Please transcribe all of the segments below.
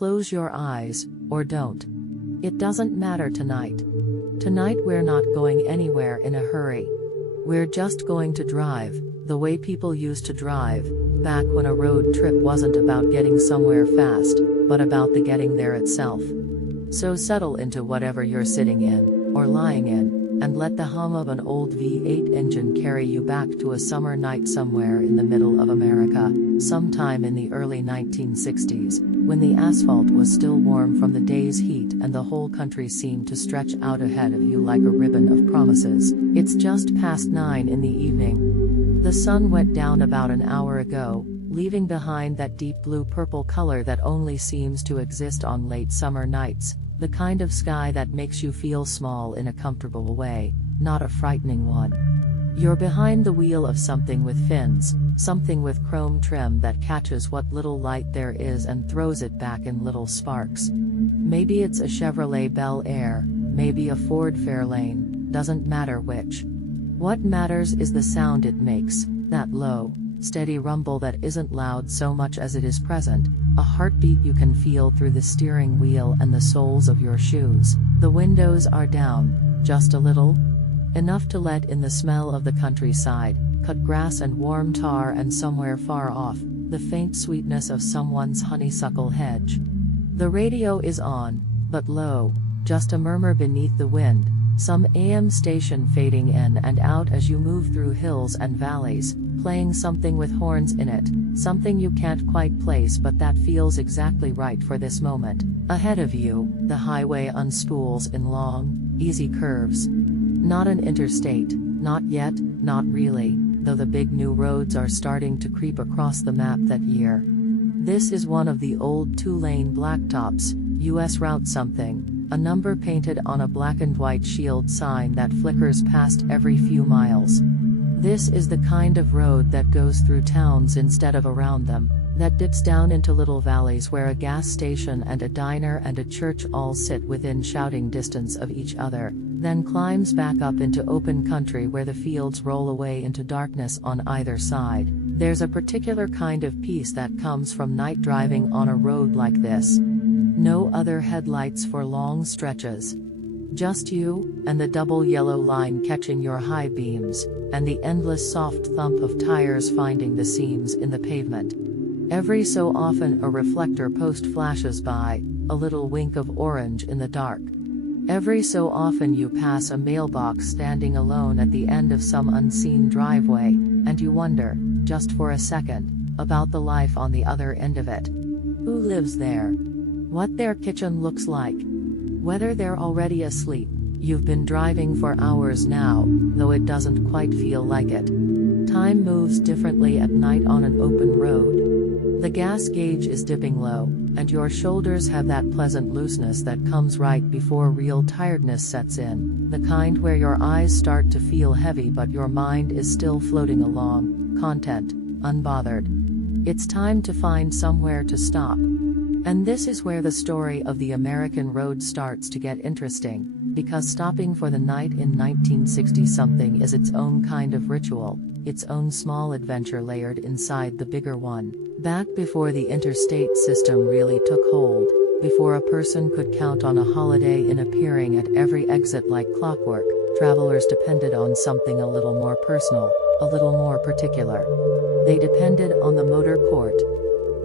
close your eyes, or don't. It doesn't matter tonight. Tonight we're not going anywhere in a hurry. We're just going to drive, the way people used to drive, back when a road trip wasn't about getting somewhere fast, but about the getting there itself. So settle into whatever you're sitting in, or lying in, and let the hum of an old V8 engine carry you back to a summer night somewhere in the middle of America, sometime in the early 1960s, when the asphalt was still warm from the day's heat and the whole country seemed to stretch out ahead of you like a ribbon of promises. It's just past 9 in the evening. The sun went down about an hour ago, leaving behind that deep blue-purple color that only seems to exist on late summer nights, the kind of sky that makes you feel small in a comfortable way, not a frightening one. You're behind the wheel of something with fins, something with chrome trim that catches what little light there is and throws it back in little sparks. Maybe it's a Chevrolet Bel Air, maybe a Ford Fairlane, doesn't matter which. What matters is the sound it makes, that low, steady rumble that isn't loud so much as it is present, a heartbeat you can feel through the steering wheel and the soles of your shoes. The windows are down, just a little, enough to let in the smell of the countryside, cut grass and warm tar, and somewhere far off, the faint sweetness of someone's honeysuckle hedge. The radio is on, but low, just a murmur beneath the wind, some AM station fading in and out as you move through hills and valleys, playing something with horns in it, something you can't quite place but that feels exactly right for this moment. Ahead of you, the highway unspools in long, easy curves. Not an interstate, not yet, not really, though the big new roads are starting to creep across the map that year. This is one of the old 2-lane blacktops, US Route something, a number painted on a black and white shield sign that flickers past every few miles. This is the kind of road that goes through towns instead of around them, that dips down into little valleys where a gas station and a diner and a church all sit within shouting distance of each other, then climbs back up into open country where the fields roll away into darkness on either side. There's a particular kind of peace that comes from night driving on a road like this. No other headlights for long stretches. Just you, and the double yellow line catching your high beams, and the endless soft thump of tires finding the seams in the pavement. Every so often a reflector post flashes by, a little wink of orange in the dark. Every so often you pass a mailbox standing alone at the end of some unseen driveway, and you wonder, just for a second, about the life on the other end of it. Who lives there? What their kitchen looks like? Whether they're already asleep. You've been driving for hours now, though it doesn't quite feel like it. Time moves differently at night on an open road. The gas gauge is dipping low, and your shoulders have that pleasant looseness that comes right before real tiredness sets in, the kind where your eyes start to feel heavy but your mind is still floating along, content, unbothered. It's time to find somewhere to stop. And this is where the story of the American road starts to get interesting, because stopping for the night in 1960-something is its own kind of ritual, its own small adventure layered inside the bigger one. Back before the interstate system really took hold, before a person could count on a holiday inn appearing at every exit like clockwork, travelers depended on something a little more personal, a little more particular. They depended on the motor court,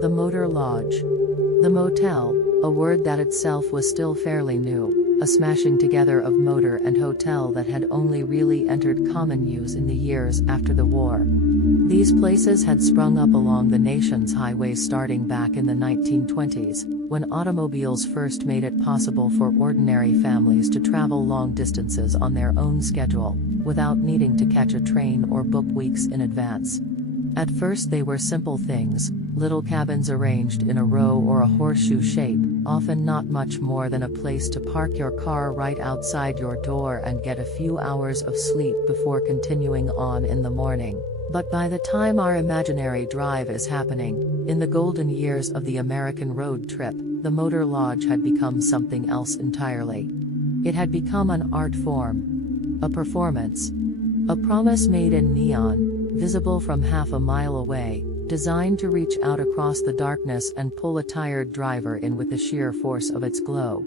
the motor lodge, the motel, a word that itself was still fairly new, a smashing together of motor and hotel that had only really entered common use in the years after the war. These places had sprung up along the nation's highways starting back in the 1920s, when automobiles first made it possible for ordinary families to travel long distances on their own schedule, without needing to catch a train or book weeks in advance. At first they were simple things, little cabins arranged in a row or a horseshoe shape, often not much more than a place to park your car right outside your door and get a few hours of sleep before continuing on in the morning. But by the time our imaginary drive is happening, in the golden years of the American road trip, the motor lodge had become something else entirely. It had become an art form, a performance, a promise made in neon, visible from half a mile away, designed to reach out across the darkness and pull a tired driver in with the sheer force of its glow.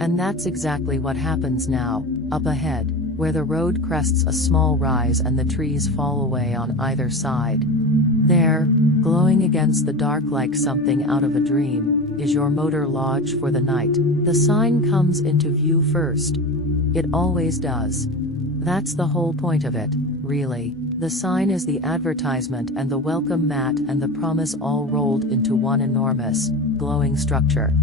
And that's exactly what happens now, up ahead, where the road crests a small rise and the trees fall away on either side. There, glowing against the dark like something out of a dream, is your motor lodge for the night. The sign comes into view first. It always does. That's the whole point of it, really. The sign is the advertisement and the welcome mat and the promise all rolled into one enormous, glowing structure.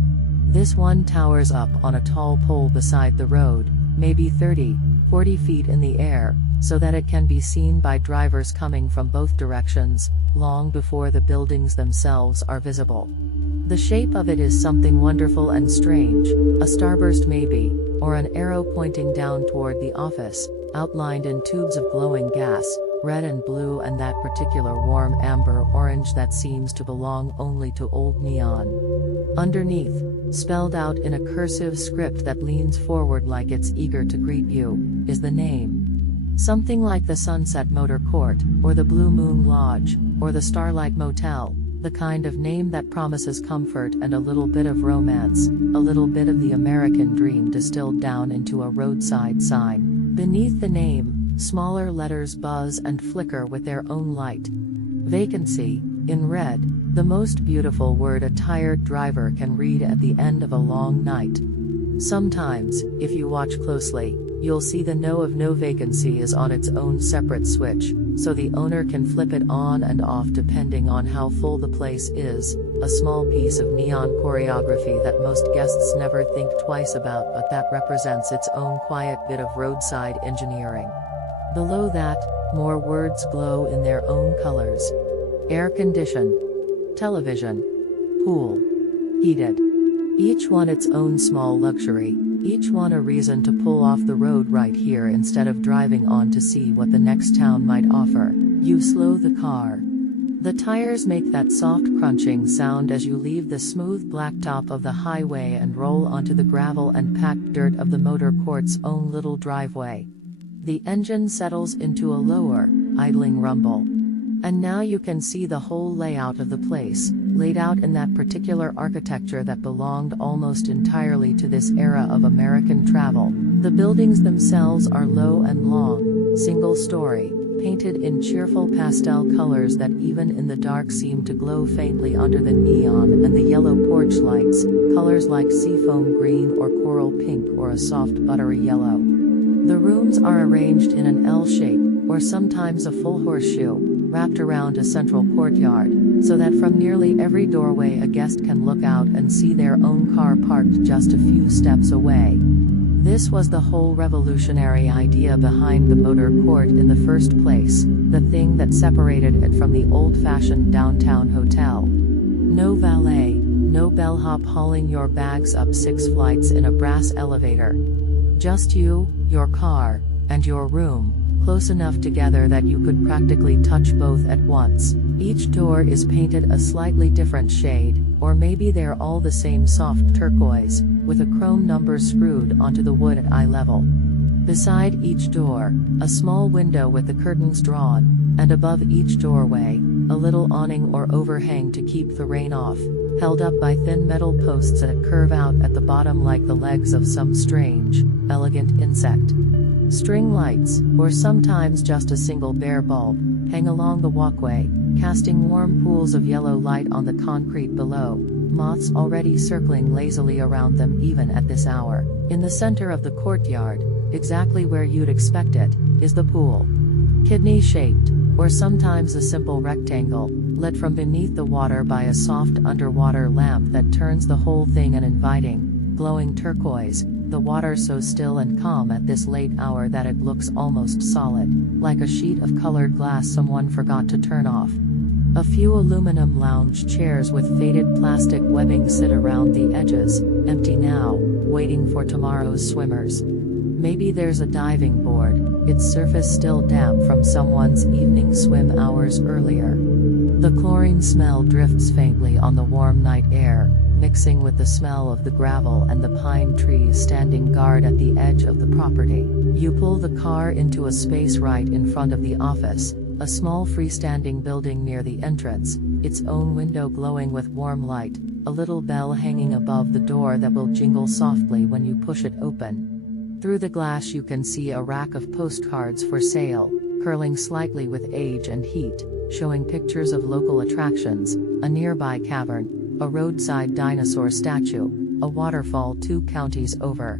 This one towers up on a tall pole beside the road, maybe 30-40 feet in the air, so that it can be seen by drivers coming from both directions, long before the buildings themselves are visible. The shape of it is something wonderful and strange, a starburst maybe, or an arrow pointing down toward the office, outlined in tubes of glowing gas, red and blue and that particular warm amber orange that seems to belong only to old neon. Underneath, spelled out in a cursive script that leans forward like it's eager to greet you, is the name. Something like the Sunset Motor Court, or the Blue Moon Lodge, or the Starlight Motel, the kind of name that promises comfort and a little bit of romance, a little bit of the American dream distilled down into a roadside sign. Beneath the name, smaller letters buzz and flicker with their own light. Vacancy, in red, the most beautiful word a tired driver can read at the end of a long night. Sometimes, if you watch closely, you'll see the no of no vacancy is on its own separate switch, so the owner can flip it on and off depending on how full the place is, a small piece of neon choreography that most guests never think twice about but that represents its own quiet bit of roadside engineering. Below that, more words glow in their own colors. Air conditioned, television, pool, heated. Each one its own small luxury, each one a reason to pull off the road right here instead of driving on to see what the next town might offer. You slow the car. The tires make that soft crunching sound as you leave the smooth blacktop of the highway and roll onto the gravel and packed dirt of the motor court's own little driveway. The engine settles into a lower, idling rumble. And now you can see the whole layout of the place, laid out in that particular architecture that belonged almost entirely to this era of American travel. The buildings themselves are low and long, single-story, painted in cheerful pastel colors that even in the dark seem to glow faintly under the neon and the yellow porch lights, colors like seafoam green or coral pink or a soft buttery yellow. The rooms are arranged in an L shape, or sometimes a full horseshoe, wrapped around a central courtyard, so that from nearly every doorway a guest can look out and see their own car parked just a few steps away. This was the whole revolutionary idea behind the motor court in the first place, the thing that separated it from the old-fashioned downtown hotel. No valet, no bellhop hauling your bags up 6 flights in a brass elevator. Just you, your car, and your room, close enough together that you could practically touch both at once. Each door is painted a slightly different shade, or maybe they're all the same soft turquoise, with a chrome number screwed onto the wood at eye level. Beside each door, a small window with the curtains drawn, and above each doorway, a little awning or overhang to keep the rain off, held up by thin metal posts that curve out at the bottom like the legs of some strange, elegant insect. String lights, or sometimes just a single bare bulb, hang along the walkway, casting warm pools of yellow light on the concrete below, moths already circling lazily around them even at this hour. In the center of the courtyard, exactly where you'd expect it, is the pool. Kidney-shaped, or sometimes a simple rectangle, lit from beneath the water by a soft underwater lamp that turns the whole thing an inviting, glowing turquoise, the water so still and calm at this late hour that it looks almost solid, like a sheet of colored glass someone forgot to turn off. A few aluminum lounge chairs with faded plastic webbing sit around the edges, empty now, waiting for tomorrow's swimmers. Maybe there's a diving board, its surface still damp from someone's evening swim hours earlier. The chlorine smell drifts faintly on the warm night air, mixing with the smell of the gravel and the pine trees standing guard at the edge of the property. You pull the car into a space right in front of the office, A small freestanding building near the entrance, its own window glowing with warm light, a little bell hanging above the door that will jingle softly when you push it open. Through the glass you can see a rack of postcards for sale, curling slightly with age and heat, showing pictures of local attractions, a nearby cavern, a roadside dinosaur statue, a waterfall 2 counties over.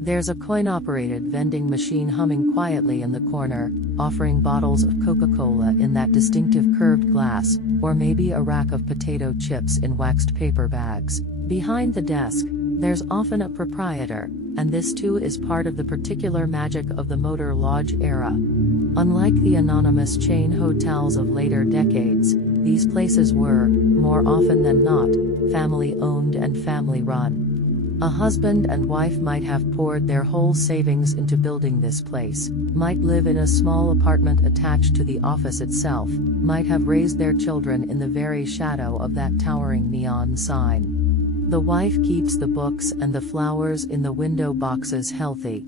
There's a coin-operated vending machine humming quietly in the corner, offering bottles of Coca-Cola in that distinctive curved glass, or maybe a rack of potato chips in waxed paper bags. Behind the desk, there's often a proprietor, and this too is part of the particular magic of the Motor Lodge era. Unlike the anonymous chain hotels of later decades, these places were, more often than not, family-owned and family-run. A husband and wife might have poured their whole savings into building this place, might live in a small apartment attached to the office itself, might have raised their children in the very shadow of that towering neon sign. The wife keeps the books and the flowers in the window boxes healthy.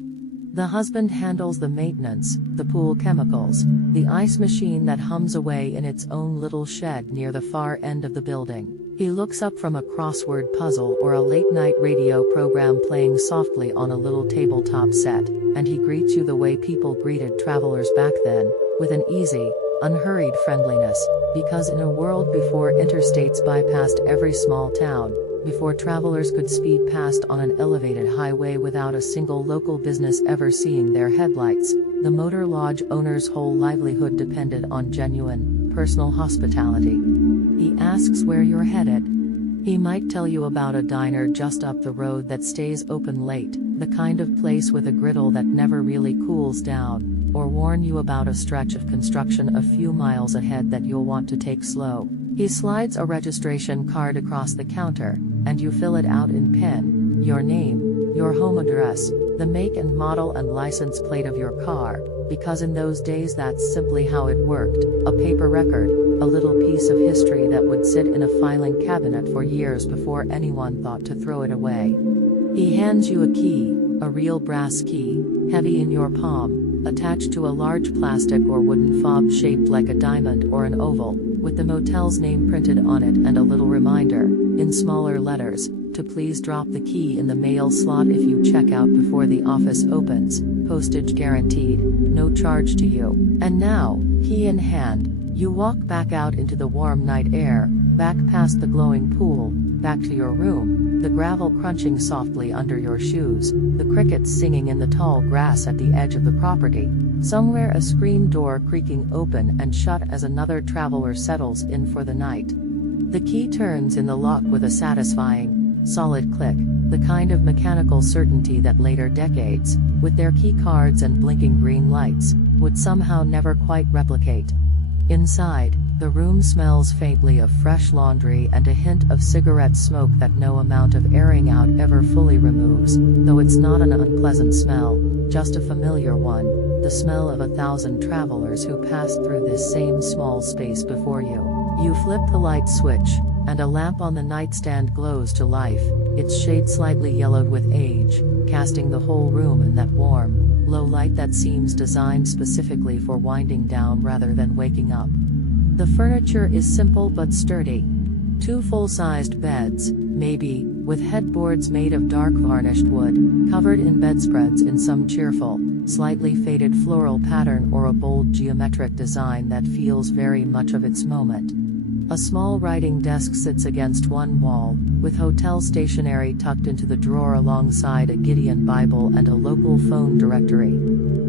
The husband handles the maintenance, the pool chemicals, the ice machine that hums away in its own little shed near the far end of the building. He looks up from a crossword puzzle or a late-night radio program playing softly on a little tabletop set, and he greets you the way people greeted travelers back then, with an easy, unhurried friendliness, because in a world before interstates bypassed every small town, before travelers could speed past on an elevated highway without a single local business ever seeing their headlights, the Motor Lodge owner's whole livelihood depended on genuine, personal hospitality. He asks where you're headed. He might tell you about a diner just up the road that stays open late, the kind of place with a griddle that never really cools down, or warn you about a stretch of construction a few miles ahead that you'll want to take slow. He slides a registration card across the counter, and you fill it out in pen, your name, your home address, the make and model and license plate of your car, because in those days that's simply how it worked, a paper record, a little piece of history that would sit in a filing cabinet for years before anyone thought to throw it away. He hands you a key, a real brass key, heavy in your palm, attached to a large plastic or wooden fob shaped like a diamond or an oval, with the motel's name printed on it and a little reminder, in smaller letters, to please drop the key in the mail slot if you check out before the office opens, postage guaranteed, no charge to you. And now, key in hand, you walk back out into the warm night air, back past the glowing pool, back to your room, the gravel crunching softly under your shoes, the crickets singing in the tall grass at the edge of the property, somewhere a screen door creaking open and shut as another traveler settles in for the night. The key turns in the lock with a satisfying, solid click, the kind of mechanical certainty that later decades, with their key cards and blinking green lights, would somehow never quite replicate. Inside, the room smells faintly of fresh laundry and a hint of cigarette smoke that no amount of airing out ever fully removes, though it's not an unpleasant smell, just a familiar one, the smell of 1,000 travelers who passed through this same small space before you. You flip the light switch, and a lamp on the nightstand glows to life, its shade slightly yellowed with age, casting the whole room in that warm, low light that seems designed specifically for winding down rather than waking up. The furniture is simple but sturdy. 2 full-sized beds, maybe, with headboards made of dark varnished wood, covered in bedspreads in some cheerful, slightly faded floral pattern or a bold geometric design that feels very much of its moment. A small writing desk sits against one wall, with hotel stationery tucked into the drawer alongside a Gideon Bible and a local phone directory.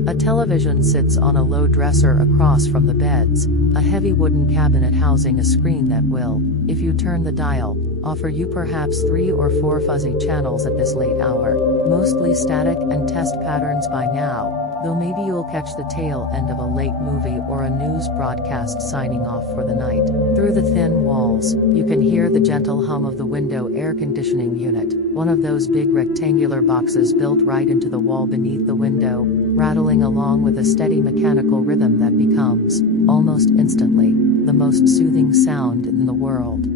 A television sits on a low dresser across from the beds, a heavy wooden cabinet housing a screen that will, if you turn the dial, offer you perhaps 3 or 4 fuzzy channels at this late hour, mostly static and test patterns by now, though maybe you'll catch the tail end of a late movie or a news broadcast signing off for the night. Through the thin walls, you can hear the gentle hum of the window air conditioning unit, one of those big rectangular boxes built right into the wall beneath the window, rattling along with a steady mechanical rhythm that becomes, almost instantly, the most soothing sound in the world.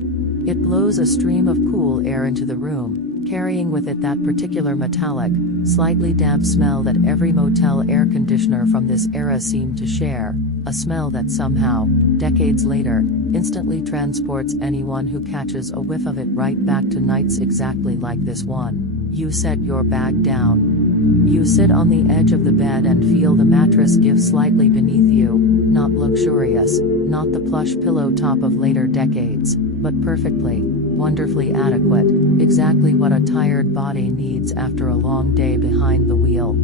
It blows a stream of cool air into the room, carrying with it that particular metallic, slightly damp smell that every motel air conditioner from this era seemed to share, a smell that somehow, decades later, instantly transports anyone who catches a whiff of it right back to nights exactly like this one. You set your bag down. You sit on the edge of the bed and feel the mattress give slightly beneath you, not luxurious, not the plush pillow top of later decades, but perfectly, wonderfully adequate, exactly what a tired body needs after a long day behind the wheel.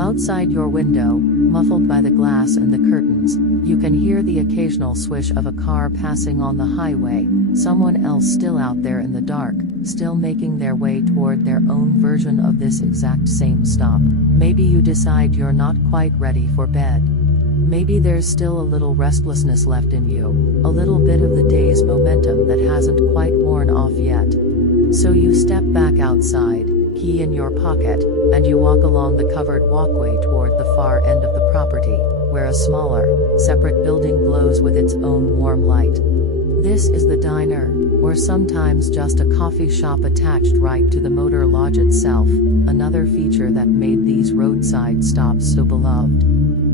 Outside your window, muffled by the glass and the curtains, you can hear the occasional swish of a car passing on the highway, someone else still out there in the dark, still making their way toward their own version of this exact same stop. Maybe you decide you're not quite ready for bed. Maybe there's still a little restlessness left in you, a little bit of the day's momentum that hasn't quite worn off yet. So you step back outside, key in your pocket, and you walk along the covered walkway toward the far end of the property, where a smaller, separate building glows with its own warm light. This is the diner, or sometimes just a coffee shop attached right to the motor lodge itself, another feature that made these roadside stops so beloved.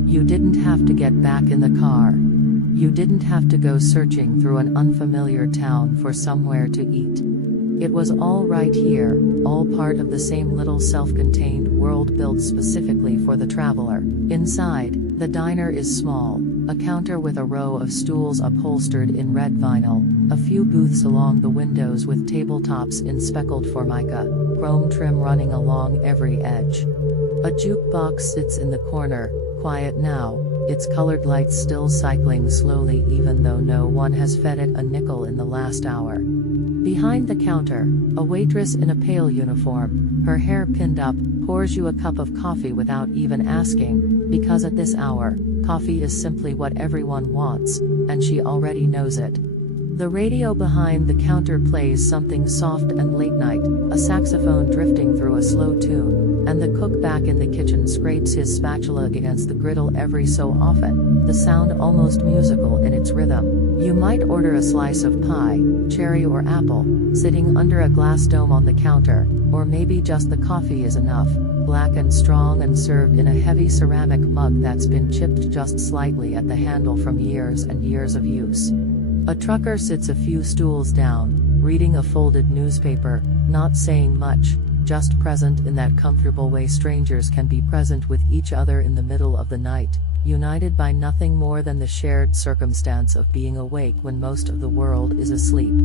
You didn't have to get back in the car. You didn't have to go searching through an unfamiliar town for somewhere to eat. It was all right here, all part of the same little self-contained world built specifically for the traveler. Inside, the diner is small, a counter with a row of stools upholstered in red vinyl, a few booths along the windows with tabletops in speckled formica, chrome trim running along every edge. A jukebox sits in the corner, quiet now, its colored lights still cycling slowly even though no one has fed it a nickel in the last hour. Behind the counter, a waitress in a pale uniform, her hair pinned up, pours you a cup of coffee without even asking, because at this hour, coffee is simply what everyone wants, and she already knows it. The radio behind the counter plays something soft and late night, a saxophone drifting through a slow tune, and the cook back in the kitchen scrapes his spatula against the griddle every so often, the sound almost musical in its rhythm. You might order a slice of pie, cherry or apple, sitting under a glass dome on the counter, or maybe just the coffee is enough, black and strong and served in a heavy ceramic mug that's been chipped just slightly at the handle from years and years of use. A trucker sits a few stools down, reading a folded newspaper, not saying much, just present in that comfortable way strangers can be present with each other in the middle of the night, united by nothing more than the shared circumstance of being awake when most of the world is asleep.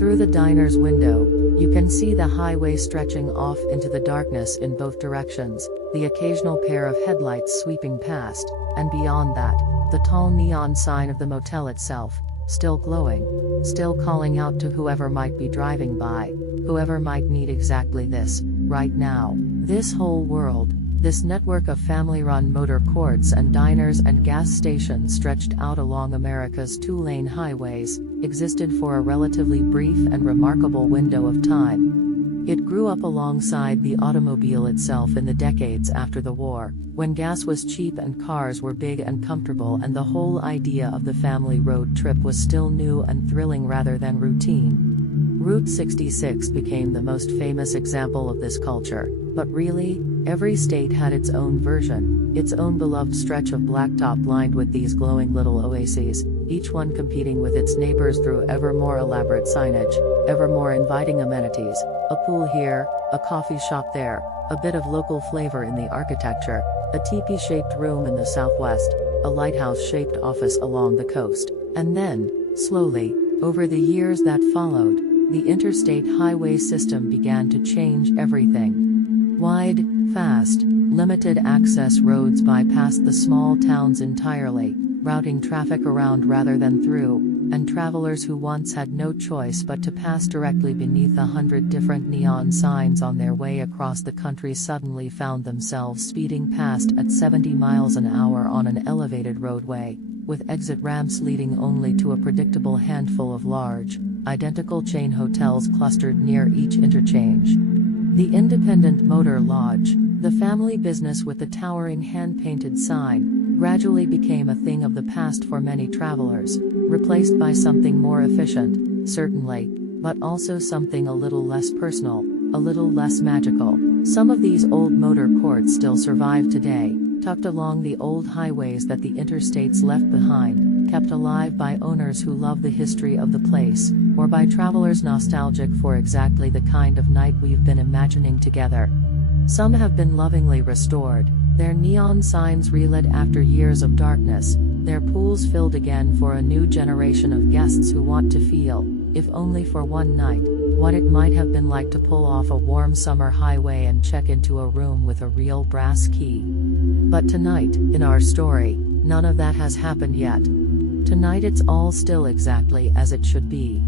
Through the diner's window, you can see the highway stretching off into the darkness in both directions, the occasional pair of headlights sweeping past, and beyond that, the tall neon sign of the motel itself, still glowing, still calling out to whoever might be driving by, whoever might need exactly this, right now. This whole world, this network of family-run motor courts and diners and gas stations stretched out along America's two-lane highways, existed for a relatively brief and remarkable window of time. It grew up alongside the automobile itself in the decades after the war, when gas was cheap and cars were big and comfortable and the whole idea of the family road trip was still new and thrilling rather than routine. Route 66 became the most famous example of this culture, but really, every state had its own version, its own beloved stretch of blacktop lined with these glowing little oases, each one competing with its neighbors through ever more elaborate signage, ever more inviting amenities, a pool here, a coffee shop there, a bit of local flavor in the architecture, a teepee-shaped room in the southwest, a lighthouse-shaped office along the coast, and then, slowly, over the years that followed, the interstate highway system began to change everything. Wide, fast, limited access roads bypassed the small towns entirely, routing traffic around rather than through, and travelers who once had no choice but to pass directly beneath 100 different neon signs on their way across the country suddenly found themselves speeding past at 70 miles an hour on an elevated roadway, with exit ramps leading only to a predictable handful of large, identical chain hotels clustered near each interchange. The Independent Motor Lodge, the family business with the towering hand-painted sign, gradually became a thing of the past for many travelers, replaced by something more efficient, certainly, but also something a little less personal, a little less magical. Some of these old motor courts still survive today, tucked along the old highways that the interstates left behind, kept alive by owners who love the history of the place, or by travelers nostalgic for exactly the kind of night we've been imagining together. Some have been lovingly restored, their neon signs relit after years of darkness, their pools filled again for a new generation of guests who want to feel, if only for one night, what it might have been like to pull off a warm summer highway and check into a room with a real brass key. But tonight, in our story, none of that has happened yet. Tonight it's all still exactly as it should be.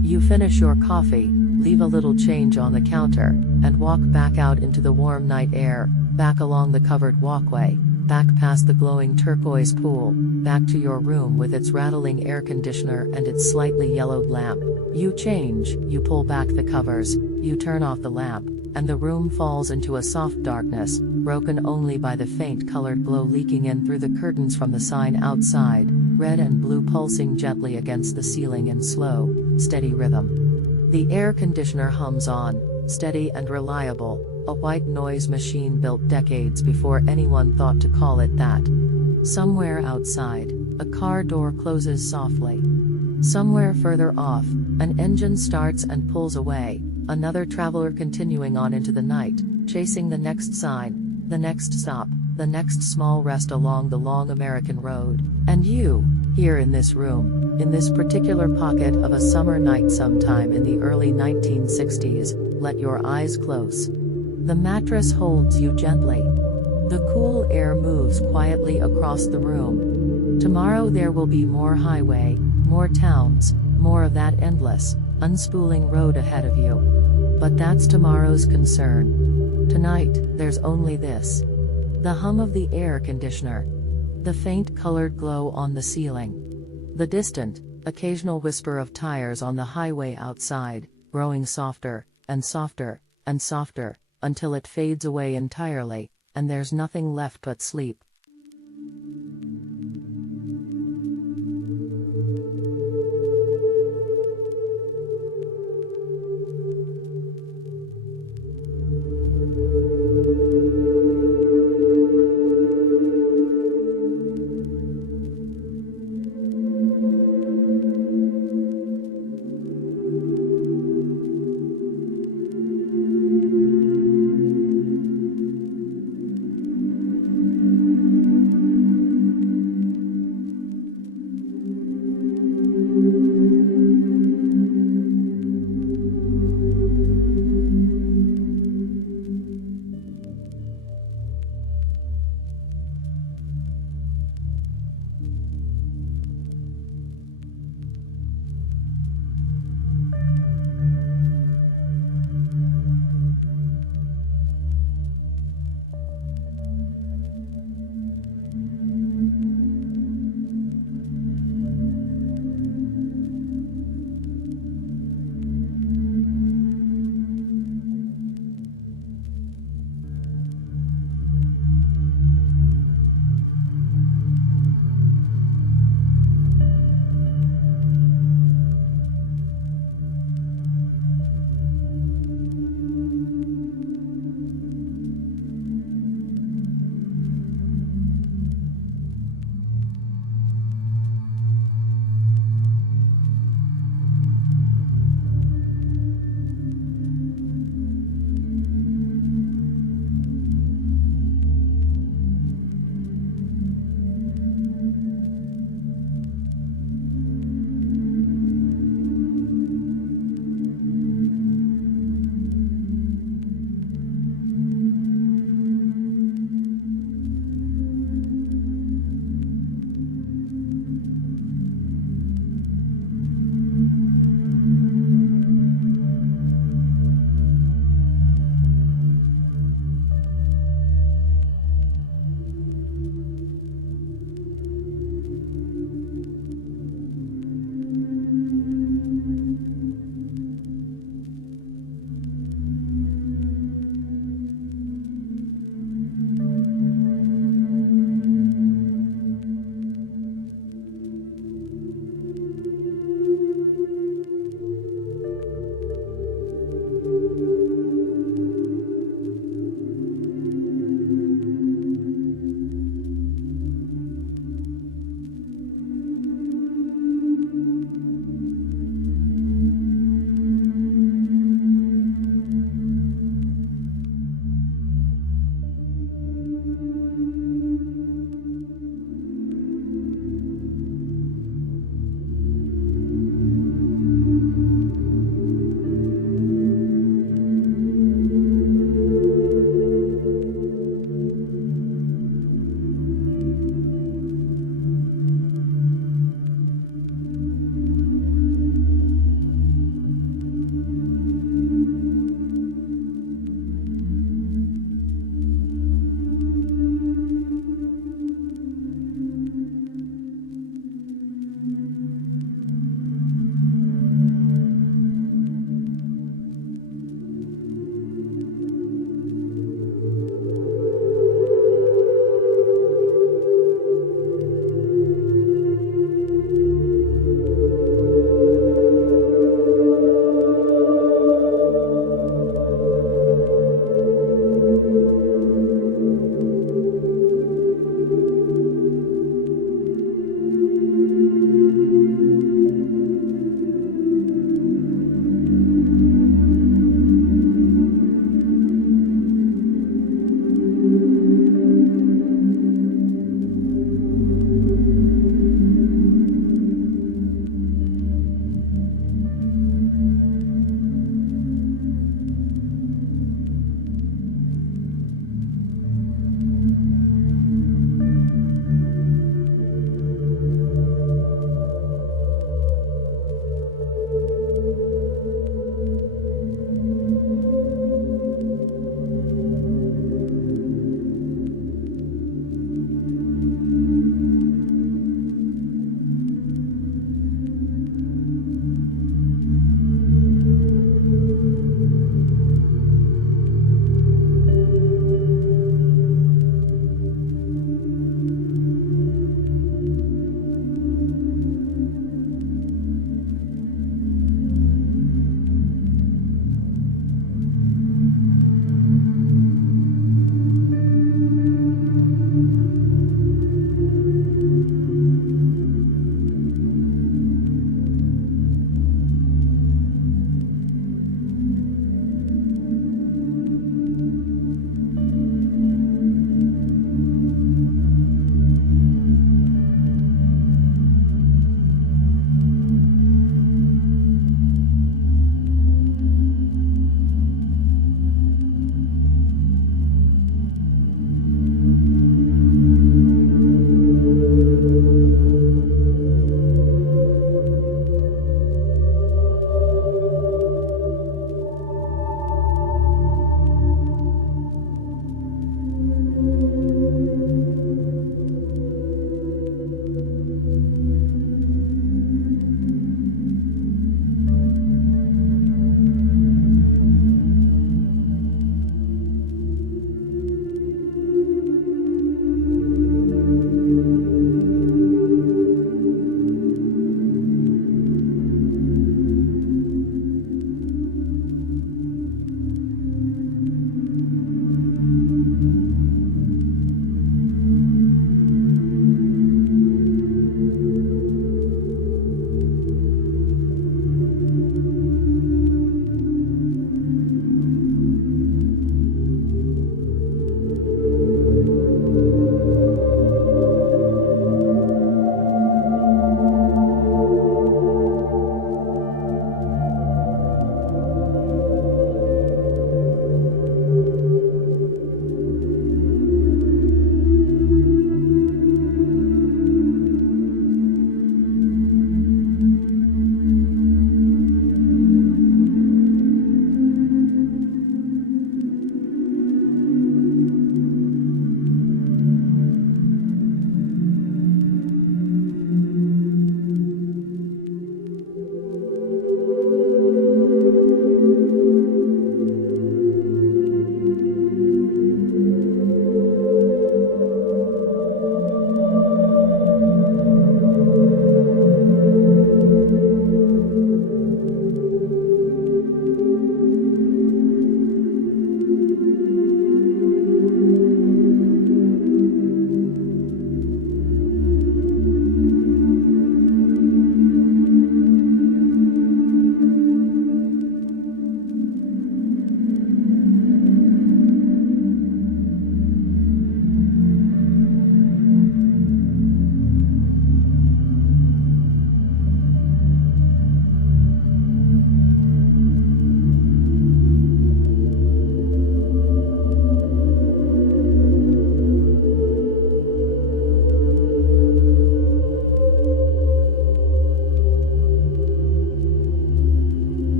You finish your coffee, leave a little change on the counter, and walk back out into the warm night air, back along the covered walkway, back past the glowing turquoise pool, back to your room with its rattling air conditioner and its slightly yellowed lamp. You change, you pull back the covers, you turn off the lamp, and the room falls into a soft darkness, broken only by the faint colored glow leaking in through the curtains from the sign outside, red and blue pulsing gently against the ceiling in slow, steady rhythm. The air conditioner hums on, steady and reliable, a white noise machine built decades before anyone thought to call it that. Somewhere outside, a car door closes softly. Somewhere further off, an engine starts and pulls away, another traveler continuing on into the night, chasing the next sign, the next stop, the next small rest along the long American road. And you, here in this room, in this particular pocket of a summer night sometime in the early 1960s, let your eyes close. The mattress holds you gently. The cool air moves quietly across the room. Tomorrow there will be more highway, more towns, more of that endless, unspooling road ahead of you. But that's tomorrow's concern. Tonight, there's only this. The hum of the air conditioner. The faint colored glow on the ceiling. The distant, occasional whisper of tires on the highway outside, growing softer, and softer, and softer, until it fades away entirely, and there's nothing left but sleep.